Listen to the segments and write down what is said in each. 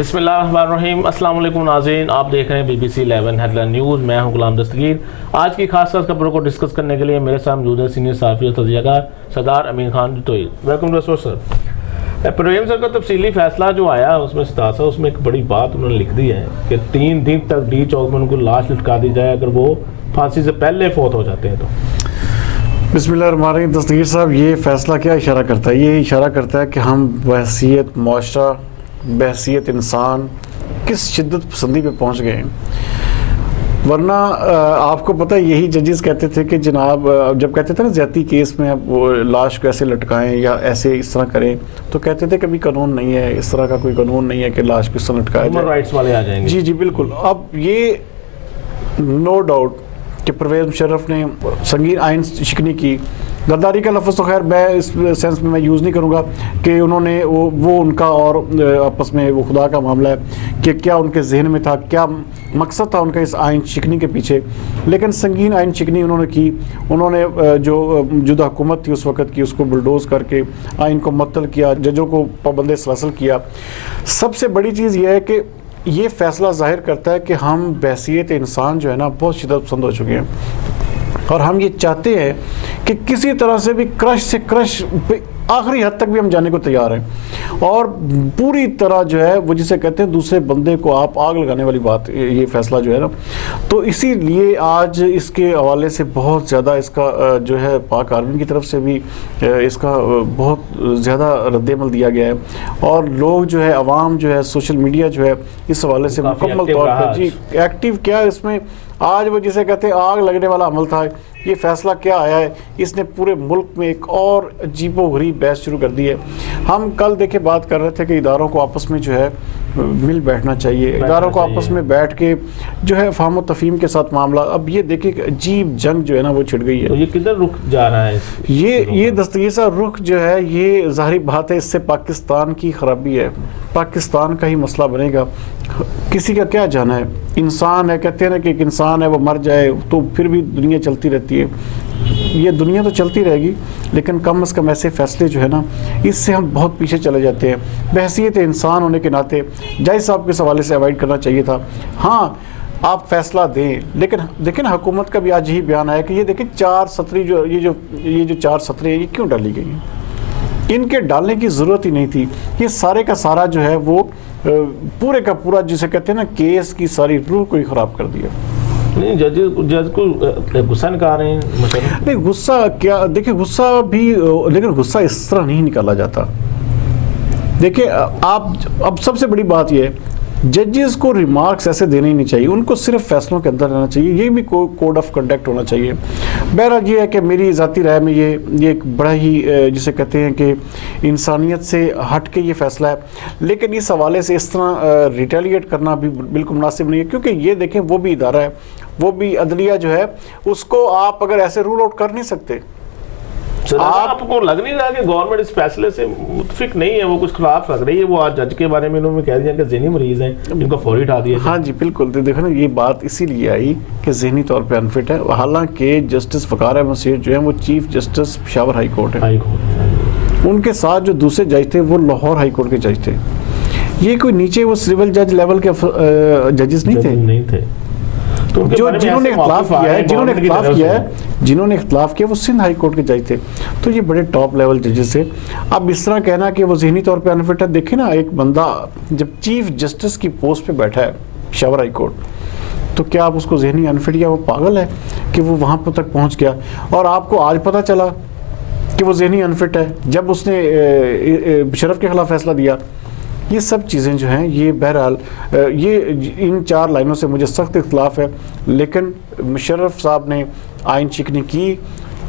बिस्मिल्लाहिर्रहमानिर्रहीम। अस्सलाम वालेकुम नाज़रीन, आप देख रहे हैं BBC 11 हेडलाइन न्यूज़। मैं हूं गुलाम दस्तगीर। आज की खास खबरों को डिस्कस करने के लिए मेरे साथ मौजूद है सीनियर सहाफ़ी और तजज़ियाकार Sardar Amin Khan Jatoi. Welcome to sir. Program sir का तफसीली फैसला जो आया उसमें सितासा उसमें एक बड़ी बात उन्होंने लिख दी है कि 3 दिन तक डी चौक में उनको लाश लटका दी जाए अगर वो फांसी से पहले फौत हो जाते हैं तो। बिस्मिल्लाहिर्रहमानिर्रहीम। दस्तगीर साहब, ये फ़ैसला क्या इशारा करता है? ये इशारा करता है कि हम बहसीयत मुआशरा, बहसीयत इंसान किस शिद्दत पसंदी पे पहुंच गए हैं। वरना आपको पता है, यही जजेस कहते थे कि जनाब, जब कहते थे ना ज़्यादती केस में अब वो लाश को ऐसे लटकाएं या ऐसे इस तरह करें, तो कहते थे कभी कानून नहीं है, इस तरह का कोई कानून नहीं है कि लाश को इस तरह लटकाया जाए। राइट्स वाले आ जाएंगे। जी जी बिल्कुल। अब ये नो डाउट कि परवेज़ मुशर्रफ ने संगीन आइन शिकनी की। गद्दारी का लफ्ज़ तो खैर मैं इस सेंस में मैं यूज़ नहीं करूँगा कि उन्होंने वो उनका और आपस में वो खुदा का मामला है कि क्या उनके जहन में था, क्या मकसद था उनका इस आइन शिकनी के पीछे। लेकिन संगीन आइन शिकनी उन्होंने की। उन्होंने जो मौजूदा हुकूमत थी उस वक़्त की, उसको बुलडोज़ करके आइन को मुअत्तल किया, जजों को पाबंद सलसल किया। सबसे बड़ी चीज़ यह है कि ये फ़ैसला ज़ाहिर करता है कि हम बहसीयत इंसान जो है ना बहुत शिद्दत पसंद हो चुके हैं, और हम ये चाहते हैं कि किसी तरह से भी क्रश से क्रश आखिरी हद तक भी हम जाने को तैयार हैं, और पूरी तरह जो है वो जिसे कहते हैं दूसरे बंदे को आप आग लगाने वाली बात, ये फ़ैसला जो है ना। तो इसीलिए आज इसके हवाले से बहुत ज़्यादा इसका जो है पाक आर्मी की तरफ से भी इसका बहुत ज़्यादा रद्दअमल दिया गया है, और लोग जो है अवाम जो है सोशल मीडिया जो है इस हवाले से मुकम्मल तौर पर जी एक्टिव। क्या इसमें आज वो जिसे कहते हैं आग लगने वाला अमल था। ये फ़ैसला क्या आया है, इसने पूरे मुल्क में एक और अजीबोगरीब बहस शुरू कर दी है। हम कल देखे बात कर रहे थे कि इदारों को आपस में जो है मिल बैठना चाहिए, इदारों को आपस में बैठ के जो है फ़हम व तफ़हीम के साथ मामला। अब ये देखिए अजीब जंग जो है ना वो छिड़ गई है। तो ये किधर रुख जा रहा है? ये दस्तगीर सा रुख जो है, ये ज़ाहिर बात है इससे पाकिस्तान की ख़राबी है, पाकिस्तान का ही मसला बनेगा। किसी का क्या जाना है, इंसान है, कहते हैं ना कि एक इंसान है वो मर जाए तो फिर भी दुनिया चलती रहती है। ये दुनिया तो चलती रहेगी, लेकिन कम से कम ऐसे फ़ैसले जो है ना इससे हम बहुत पीछे चले जाते हैं। बहसीयत इंसान होने के नाते जज साहब के हवाले से अवॉइड करना चाहिए था। हाँ, आप फैसला दें, लेकिन देखें ना हुकूमत का भी आज यही बयान आया कि ये देखें 4 सतरी ये जो 4 सतरें ये क्यों डाली गई हैं, इनके डालने की ज़रूरत ही नहीं थी। ये सारे का सारा जो है वो पूरे का पूरा जिसे कहते हैं ना केस की सारी रूह को ही ख़राब कर दिया। नहीं, जज को गुस्सा निकाल रहे हैं। नहीं, गुस्सा क्या, देखिए गुस्सा भी, लेकिन गुस्सा इस तरह नहीं निकाला जाता। देखिए आप, अब सबसे बड़ी बात यह है जजेस को रिमार्क्स ऐसे देने ही नहीं चाहिए, उनको सिर्फ फैसलों के अंदर रहना चाहिए। ये भी कोड ऑफ कंडक्ट होना चाहिए। बहरहाल ये है कि मेरी ज़ाती राय में ये एक बड़ा ही जिसे कहते हैं कि इंसानियत से हट के ये फ़ैसला है, लेकिन इस हवाले से इस तरह रिटेलिएट करना भी बिल्कुल मुनासिब नहीं है, क्योंकि ये देखें वो भी इदारा है, वो भी अदलिया जो है, उसको आप अगर ऐसे रूल आउट कर नहीं सकते। आपको लग नहीं रहा कि गवर्नमेंट इस फैसले से मुतफिक नहीं है, वो कुछ खिलाफ लग रही है? वो आज जज के बारे में उन्होंने कह दिया कि ज़हनी मरीज हैं, इनको फौरी हटा दिया। हाँ जी बिल्कुल। देखो ना, ये बात इसीलिए आई कि ज़हनी तौर पे अनफिट है। हालांकि जस्टिस वक़ार अहमद सेठ जो है वो chief justice Peshawar high court है, उनके साथ जो दूसरे जज थे वो लाहौर हाई कोर्ट के जज थे। ये कोई नीचे वो सिविल जज लेवल के जजेस नहीं थे। तो जो जिन्होंने इख्तलाफ किया वो सिंध हाई कोर्ट के जज थे, तो ये बड़े टॉप लेवल जजेस थे। अब इस तरह कहना कि वो ज़हनी तौर पे अनफिट है, देखिए ना, एक बंदा जब चीफ जस्टिस की पोस्ट पे बैठा है पेशावर हाई कोर्ट, तो क्या आप उसको ज़हनी अनफिट, या वो पागल है कि वो वहाँ पर तक पहुँच गया? और आपको आज पता चला कि वो ज़हनी अनफिट है जब उसने मुशर्रफ के खिलाफ फैसला दिया। ये सब चीज़ें जो हैं ये बहरहाल ये इन 4 लाइनों से मुझे सख्त इख्तलाफ है, लेकिन मुशर्रफ साहब ने आइन शिकनी की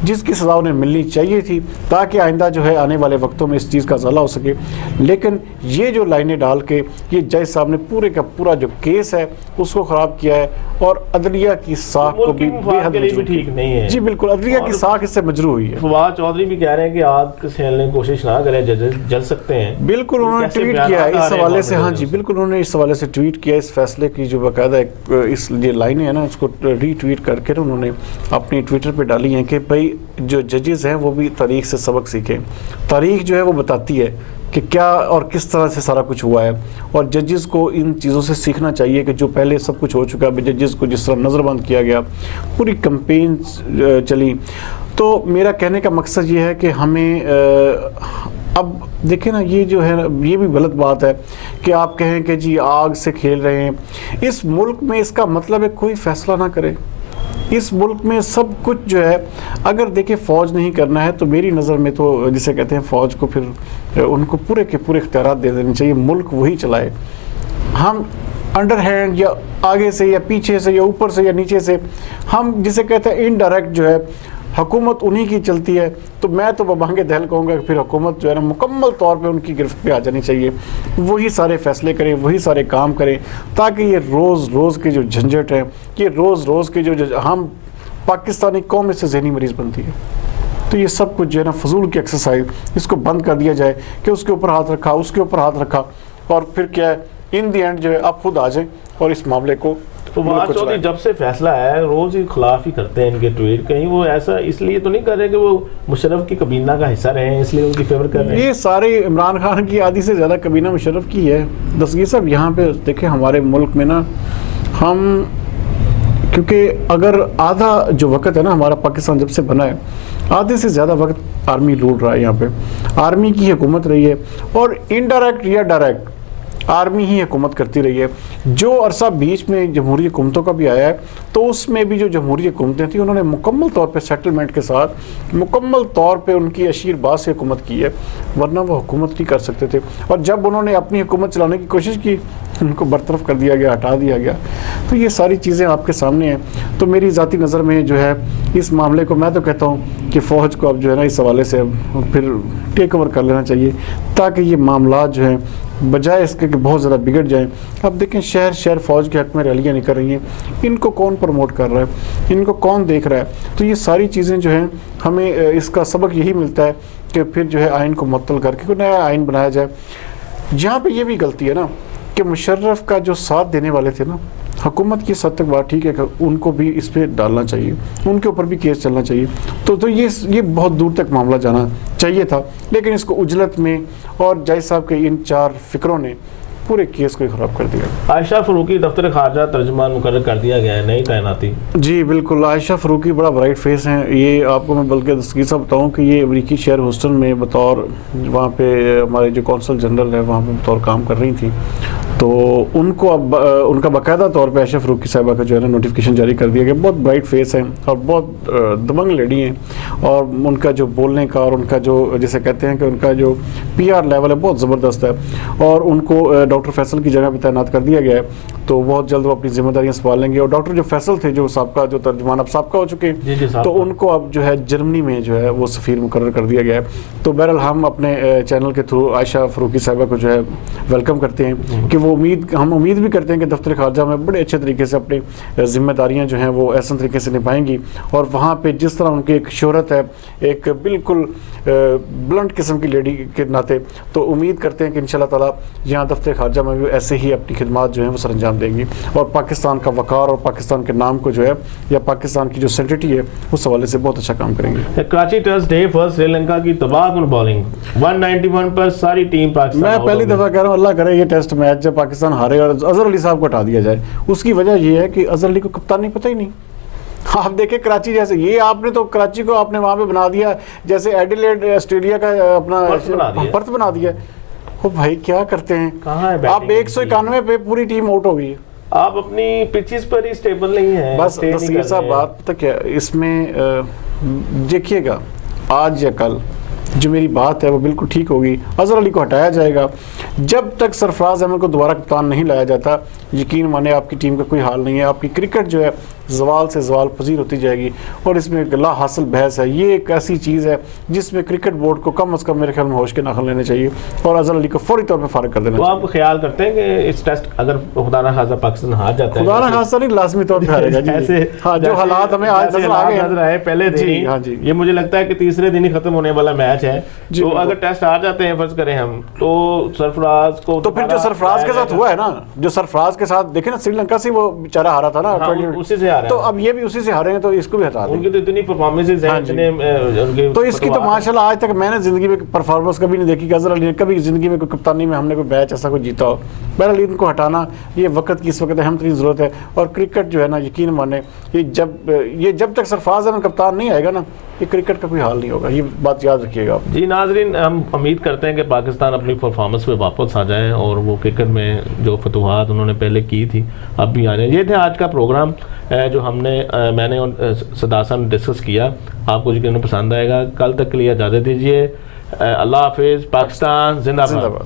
जिसकी सज़ा उन्हें मिलनी चाहिए थी, ताकि आइंदा जो है आने वाले वक्तों में इस चीज़ का ज़ला हो सके। लेकिन ये जो लाइनें डाल के ये जज साहब ने पूरे का पूरा जो केस है उसको ख़राब किया है, और अदलिया की साख को भी बेहद भी ठीक नहीं है। जी बिल्कुल, अदलिया की साख इससे मजरू हुई है। फवाद चौधरी भी कह रहे हैं कि आग सेलने की कोशिश ना करें, जल सकते हैं। बिल्कुल, उन्होंने ट्वीट किया इस हवाले से। हाँ जी बिल्कुल, उन्होंने इस हवाले से ट्वीट किया। इस फैसले की जो बाकायदा इस ये लाइनें हैं ना, उसको रीट्वीट करके उन्होंने अपनी ट्विटर पर डाली हैं कि भाई जो जजेस हैं वो भी तारीख से सबक सीखें। तारीख जो है वो बताती है कि क्या और किस तरह से सारा कुछ हुआ है, और जजेस को इन चीज़ों से सीखना चाहिए कि जो पहले सब कुछ हो चुका है, जजेस को जिस तरह नज़रबंद किया गया, पूरी कैंपेन चली। तो मेरा कहने का मकसद ये है कि हमें अब देखें ना, ये जो है ये भी गलत बात है कि आप कहें कि जी आग से खेल रहे हैं इस मुल्क में। इसका मतलब है कोई फैसला ना करे इस मुल्क में, सब कुछ जो है। अगर देखिए फ़ौज नहीं करना है तो मेरी नज़र में तो जिसे कहते हैं फ़ौज को फिर उनको पूरे के पूरे इख्तियारात दे देने चाहिए, मुल्क वही चलाए। हम अंडर हैंड या आगे से या पीछे से या ऊपर से या नीचे से, हम जिसे कहते हैं इनडायरेक्ट जो है हुकूमत उन्हीं की चलती है। तो मैं तो बबांगे दहल कहूँगा कि फिर हुकूमत जो है ना मुकम्मल तौर पे उनकी गिरफ्त पे आ जानी चाहिए, वही सारे फैसले करें, वही सारे काम करें, ताकि ये रोज़ रोज़ के जो झंझट है, ये रोज़ रोज़ के जो हम पाकिस्तानी कौम इससे ज़हनी मरीज़ बनती है। तो ये सब कुछ जो है ना फजूल की एक्सरसाइज, इसको बंद कर दिया जाए कि उसके ऊपर हाथ रखा, उसके ऊपर हाथ रखा, और फिर क्या है इन दी एंड जो है आप खुद आ जाएं और इस मामले को। तो फवाद चौधरी जब से फैसला है रोज ही खिलाफ ही करते हैं इनके ट्वीट, कहीं वो ऐसा इसलिए तो नहीं कर रहे कि वो मुशर्रफ की कबीना का हिस्सा रहे हैं इसलिए उनकी फेवर कर रहे हैं? ये सारे इमरान खान की आधी से ज़्यादा कबीना मुशर्रफ की है। दस्तगीर साहब यहाँ पे देखें हमारे मुल्क में ना, हम क्योंकि अगर आधा जो वक्त है ना हमारा पाकिस्तान जब से बना है, आधे से ज़्यादा वक्त आर्मी रूल रहा है, यहाँ पे आर्मी की हुकूमत रही है, और इनडायरेक्ट या डायरेक्ट आर्मी ही हुकूमत करती रही है। जो अरसा बीच में जमहूरी हुकूमतों का भी आया है, तो उसमें भी जो जमहूरी हुकूमतें थी उन्होंने मुकम्मल तौर पे सेटलमेंट के साथ मुकम्मल तौर पे उनकी अशीरबाज से हुकूमत की है, वरना वो हुकूमत नहीं कर सकते थे। और जब उन्होंने अपनी हुकूमत चलाने की कोशिश की, उनको बरतरफ कर दिया गया, हटा दिया गया। तो ये सारी चीज़ें आपके सामने हैं। तो मेरी ज़ाती नज़र में जो है इस मामले को मैं तो कहता हूँ कि फ़ौज को अब जो है ना इस हवाले से फिर टेक ओवर कर लेना चाहिए, ताकि ये मामला जो हैं बजाय इसके कि बहुत ज़्यादा बिगड़ जाएं। अब देखें शहर शहर फ़ौज के हक़ में रैलियाँ निकल रही हैं, इनको कौन प्रमोट कर रहा है, इनको कौन देख रहा है? तो ये सारी चीज़ें जो हैं हमें इसका सबक यही मिलता है कि फिर जो है आइन को मुअत्तल करके कोई नया आइन बनाया जाए। जहाँ पे ये भी गलती है ना कि मुशर्रफ का जो साथ देने वाले थे ना, हुकूमत की हद तक बात ठीक है कि उनको भी इस पर डालना चाहिए, उनके ऊपर भी केस चलना चाहिए। तो ये बहुत दूर तक मामला जाना चाहिए था, लेकिन इसको उजलत में और जायद साहब के इन चार फिक्रों ने पूरे केस को ख़राब कर दिया। आयशा फ़रूकी दफ्तर खारजा तर्जुमान मुकर्रर कर दिया गया है, नई तैनाती। जी बिल्कुल, आयशा फ़रूकी बड़ा ब्राइट फेस हैं। ये आपको मैं बल्कि दस्तगीर साहब बताऊँ कि ये अमरीकी शहर ह्यूस्टन में बतौर वहाँ पे हमारे जो कौंसल जनरल है वहाँ पे बतौर काम कर रही थी। तो उनको अब उनका बाकायदा तौर पे आयशा फ़रूकी साहिबा का जो है ना नोटिफिकेशन जारी कर दिया गया। बहुत ब्राइट फेस हैं और बहुत दबंग लेडी हैं, और उनका जो बोलने का और उनका जो जिसे कहते हैं कि उनका जो PR लेवल है बहुत ज़बरदस्त है, और उनको डॉक्टर फैसल की जगह पर तैनात कर दिया गया है। तो बहुत जल्द वो अपनी जिम्मेदारियाँ संभाल लेंगे। और डॉक्टर जो फैसल थे जो साबका जो तर्जुमान अब साबका हो चुके हैं, तो उनको अब जो है जर्मनी में जो है वो सफ़ीर मुकर्रर कर दिया गया है। तो बहरहाल हम अपने चैनल के थ्रू आयशा फ़रूकी साहिबा को जो है वेलकम करते हैं कि वो हम उम्मीद भी करते हैं कि दफ्तर खारजा में बड़े अच्छे तरीके से अपनी जिम्मेदारियां जो हैं वो ऐसे तरीके से निभाएंगी, और वहाँ पे जिस तरह उनकी एक शोहरत है एक बिल्कुल ब्लंट किस्म की लेडी के नाते, तो उम्मीद करते हैं कि इंशाल्लाह ताला यहाँ दफ्तर खारजा में भी ऐसे ही अपनी खिदमात जो हैं वो सर अंजाम देंगी, और पाकिस्तान का वक़ार और पाकिस्तान के नाम को जो है या पाकिस्तान की जो सेंटिटी है उस हवाले से बहुत अच्छा काम करेंगे। Karachi test day first Sri Lanka की तबाहकुन बॉलिंग 191 पर सारी टीम पाकिस्तान। मैं पहली दफ़ा कह रहा हूँ अल्लाह करे ये टेस्ट मैच जब पाकिस्तान हारे और अजहर अली साहब को हटा दिया जाए। उसकी वजह यह है कि अजहर अली को कप्तान नहीं पता ही नहीं। आप देखें कराची जैसे ये आपने तो कराची को आपने वहाँ पे बना दिया जैसे एडिलेड ऑस्ट्रेलिया का अपना पर्थ बना दिया। ओ भाई क्या करते हैं, कहाँ है आप 191 पे पूरी टीम आउट हो गई। आप अपनी पिचेस पर ही स्टेबल नहीं है। बस दस्तगीर साहब बात पता क्या इसमें देखिएगा आज या कल जो मेरी बात है वो बिल्कुल ठीक होगी। अजहर अली को हटाया जाएगा। जब तक सरफराज अहमद को दोबारा कप्तान नहीं लाया जाता, यकीन माने आपकी टीम का कोई हाल नहीं है। आपकी क्रिकेट जो है जवाल से जवाल पजीर होती जाएगी, और इसमें ला हासिल बहस है। ये एक ऐसी चीज़ है जिसमें क्रिकेट बोर्ड को कम अज़ कम मेरे ख्याल में होश के नाखन लेने चाहिए, और अजहर अली को फौरी तौर पर फारिग कर देना चाहिए। तो आप ख्याल करते हैं कि इस टेस्ट अगर खुदा ना खासा पाकिस्तान हार जाता है, खुदा ना खासा नहीं लाजमी तौर पर हारेगा जी। ऐसे हाँ जो हालात हमें आज नजर आ गए पहले दिन, हाँ जी, ये मुझे लगता है कि तीसरे दिन ही खत्म होने वाला मैच मैच है, जी, तो बिल्कुल। अगर टेस्ट हार जाते हैं फर्ज करें हम, तो सरफराज को तो फिर जो सरफराज के साथ हुआ है ना, जो सरफराज के साथ देखे ना, श्रीलंका से वो बेचारा हारा था ना, हाँ, 20 उसी से हारा है। तो अब ये भी उसी से हारे हैं, तो इसको भी हटा दें। उनकी तो इतनी परफॉर्मेंसेस हैं, हाँ जी। इतने उनके तो इसकी तो फतवा- माशाल्लाह आज तक मैंने जिंदगी में परफॉर्मेंस कभी नहीं देखी कि अजहर अली ने कभी जिंदगी में कोई कप्तानी में हमने कोई मैच ऐसा कोई जीता हो। बहरहाल इनको हटाना ये वक्त की इस वक्त अहम तरीन ज़रूरत है। और क्रिकेट जो है ना, यकीन माने, ये जब तक सरफराज अहमद कप्तान नहीं आएगा ना, ये क्रिकेट का कोई हाल नहीं होगा। ये बात याद रखिएगा आप। जी नाजरीन, हम उम्मीद करते हैं कि पाकिस्तान अपनी परफॉर्मेंस पे वापस आ जाए और वो क्रिकेट में जो फतवाहत उन्होंने पहले की थी अब भी आ जाए। ये थे आज का प्रोग्राम जो मैंने और सदासन डिस्कस किया। आपको यकीन पसंद आएगा। कल तक के लिए इजाज़त दीजिए। अल्लाह हाफिज़। पाकिस्तान जिंदाबाद।